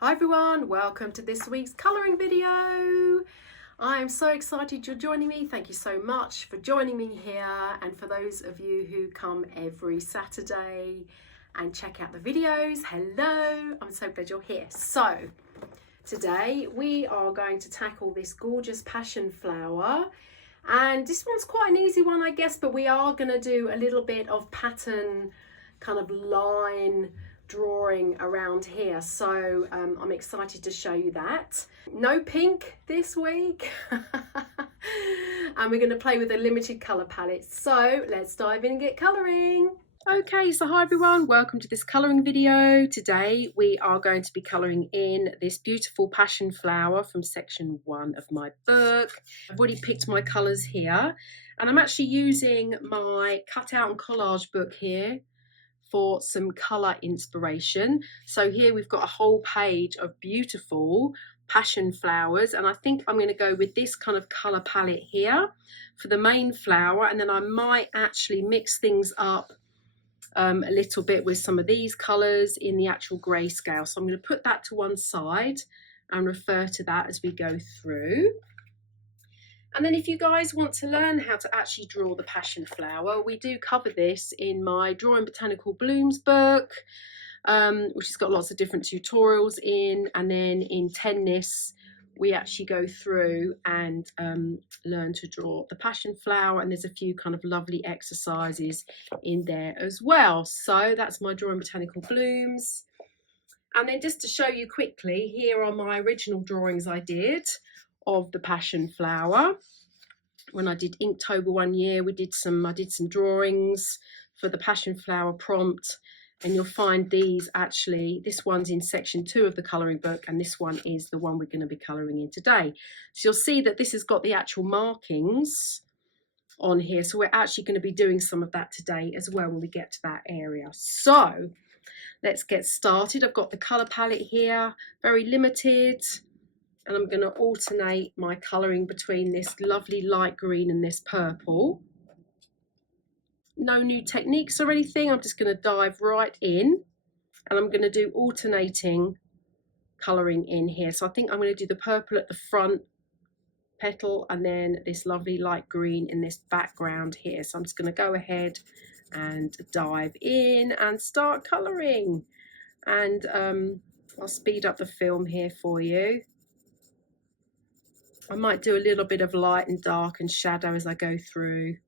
Hi everyone, welcome to this week's colouring video. I am so excited you're joining me. Thank you so much for joining me here, and for those of you who come every Saturday and check out the videos, hello, I'm so glad you're here. So today we are going to tackle this gorgeous passion flower, and this one's quite an easy one I guess, but we are going to do a little bit of pattern kind of line drawing around here, so I'm excited to show you that. No pink this week and we're going to play with a limited colour palette, so let's dive in and get colouring. Okay, so hi everyone, welcome to this colouring video. Today we are going to be colouring in this beautiful passion flower from section 1 of my book. I've already picked my colours here, and I'm actually using my cutout and collage book here for some colour inspiration. So here we've got a whole page of beautiful passion flowers, and I think I'm going to go with this kind of colour palette here for the main flower, and then I might actually mix things up a little bit with some of these colours in the actual grayscale. So I'm going to put that to one side and refer to that as we go through. And then if you guys want to learn how to actually draw the passion flower, we do cover this in my Drawing Botanical Blooms book, which has got lots of different tutorials in. And then in Tennis, we actually go through and learn to draw the passion flower. And there's a few kind of lovely exercises in there as well. So that's my Drawing Botanical Blooms. And then just to show you quickly, here are my original drawings I did of the passion flower. When I did Inktober one year, I did some drawings for the passion flower prompt, and you'll find these actually, this one's in section 2 of the colouring book, and this one is the one we're going to be colouring in today. So you'll see that this has got the actual markings on here, so we're actually going to be doing some of that today as well when we get to that area. So let's get started. I've got the colour palette here, very limited, and I'm going to alternate my colouring between this lovely light green and this purple. No new techniques or anything, I'm just going to dive right in, and I'm going to do alternating colouring in here. So I think I'm going to do the purple at the front petal and then this lovely light green in this background here. So I'm just going to go ahead and dive in and start colouring, and I'll speed up the film here for you. I might do a little bit of light and dark and shadow as I go through,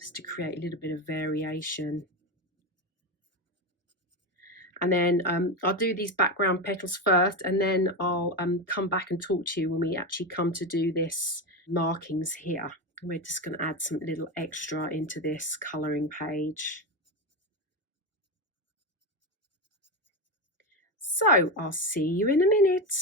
just to create a little bit of variation. And then I'll do these background petals first, and then I'll come back and talk to you when we actually come to do this markings here. We're just going to add some little extra into this colouring page. So I'll see you in a minute.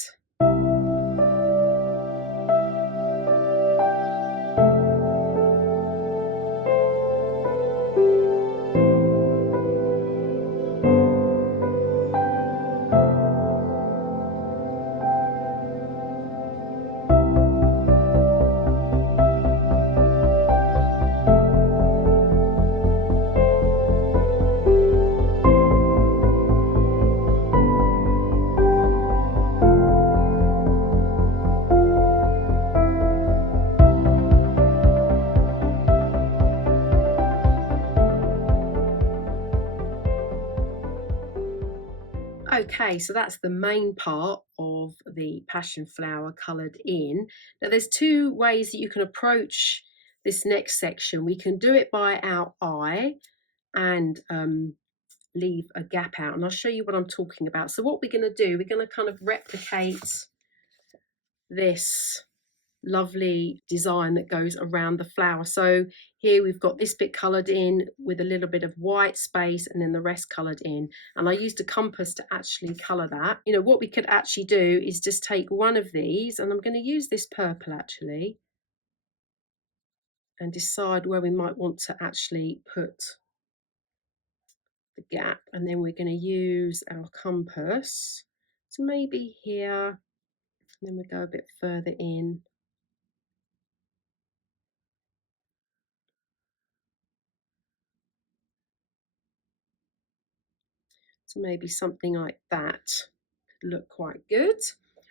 Okay, so that's the main part of the passion flower coloured in. Now there's two ways that you can approach this next section. We can do it by our eye and leave a gap out, and I'll show you what I'm talking about. So what we're going to do, we're going to kind of replicate this lovely design that goes around the flower. So here we've got this bit coloured in with a little bit of white space and then the rest coloured in, and I used a compass to actually colour that. You know, what we could actually do is just take one of these, and I'm going to use this purple actually, and decide where we might want to actually put the gap, and then we're going to use our compass to maybe here, and then we go a bit further in. So maybe something like that look quite good.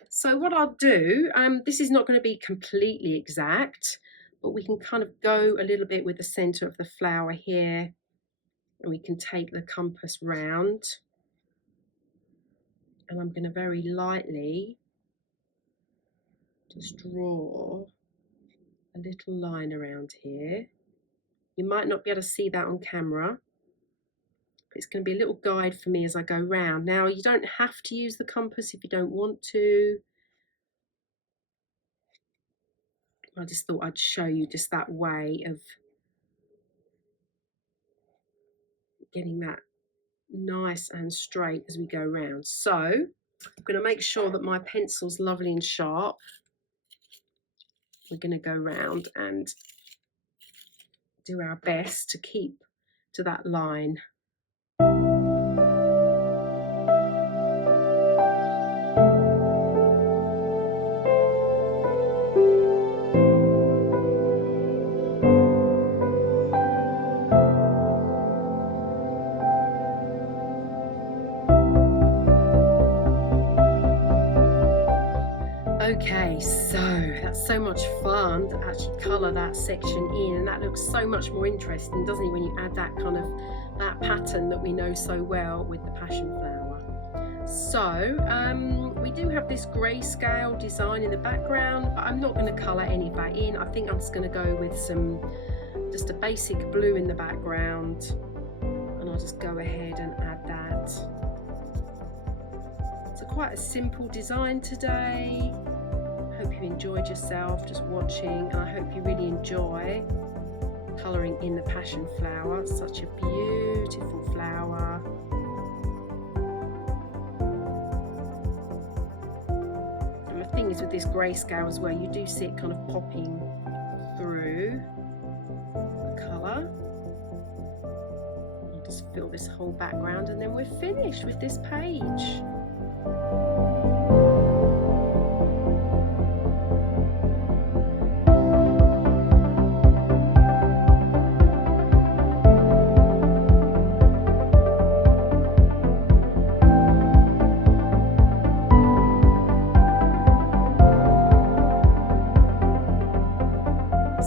So what I'll do, this is not going to be completely exact, but we can kind of go a little bit with the center of the flower here, and we can take the compass round, and I'm going to very lightly just draw a little line around here. You might not be able to see that on camera. It's going to be a little guide for me as I go round. Now, you don't have to use the compass if you don't want to. I just thought I'd show you just that way of getting that nice and straight as we go round. So I'm going to make sure that my pencil's lovely and sharp. We're going to go round and do our best to keep to that line. Okay, so that's so much fun to actually colour that section in, and that looks so much more interesting, doesn't it, when you add that kind of that pattern that we know so well with the passion flower. So we do have this grayscale design in the background, but I'm not going to colour any of that in. I think I'm just going to go with just a basic blue in the background, and I'll just go ahead and add that. So quite a simple design today. Hope you enjoyed yourself just watching, and I hope you really enjoy colouring in the passion flower. It's such a beautiful flower. And the thing is with this grayscale as well, you do see it kind of popping through the colour. I'll just fill this whole background, and then we're finished with this page.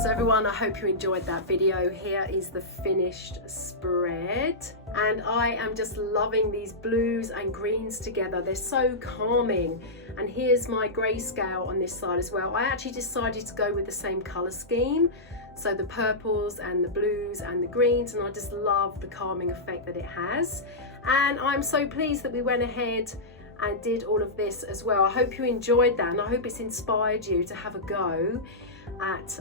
So everyone, I hope you enjoyed that video. Here is the finished spread, and I am just loving these blues and greens together. They're so calming. And here's my grayscale on this side as well. I actually decided to go with the same color scheme, so the purples and the blues and the greens, and I just love the calming effect that it has. And I'm so pleased that we went ahead and did all of this as well. I hope you enjoyed that, and I hope it's inspired you to have a go at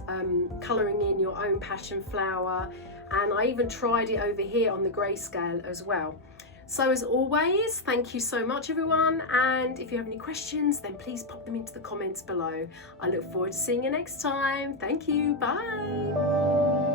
colouring in your own passion flower. And I even tried it over here on the grayscale as well. So as always, thank you so much everyone, and if you have any questions then please pop them into the comments below. I look forward to seeing you next time. Thank you, bye.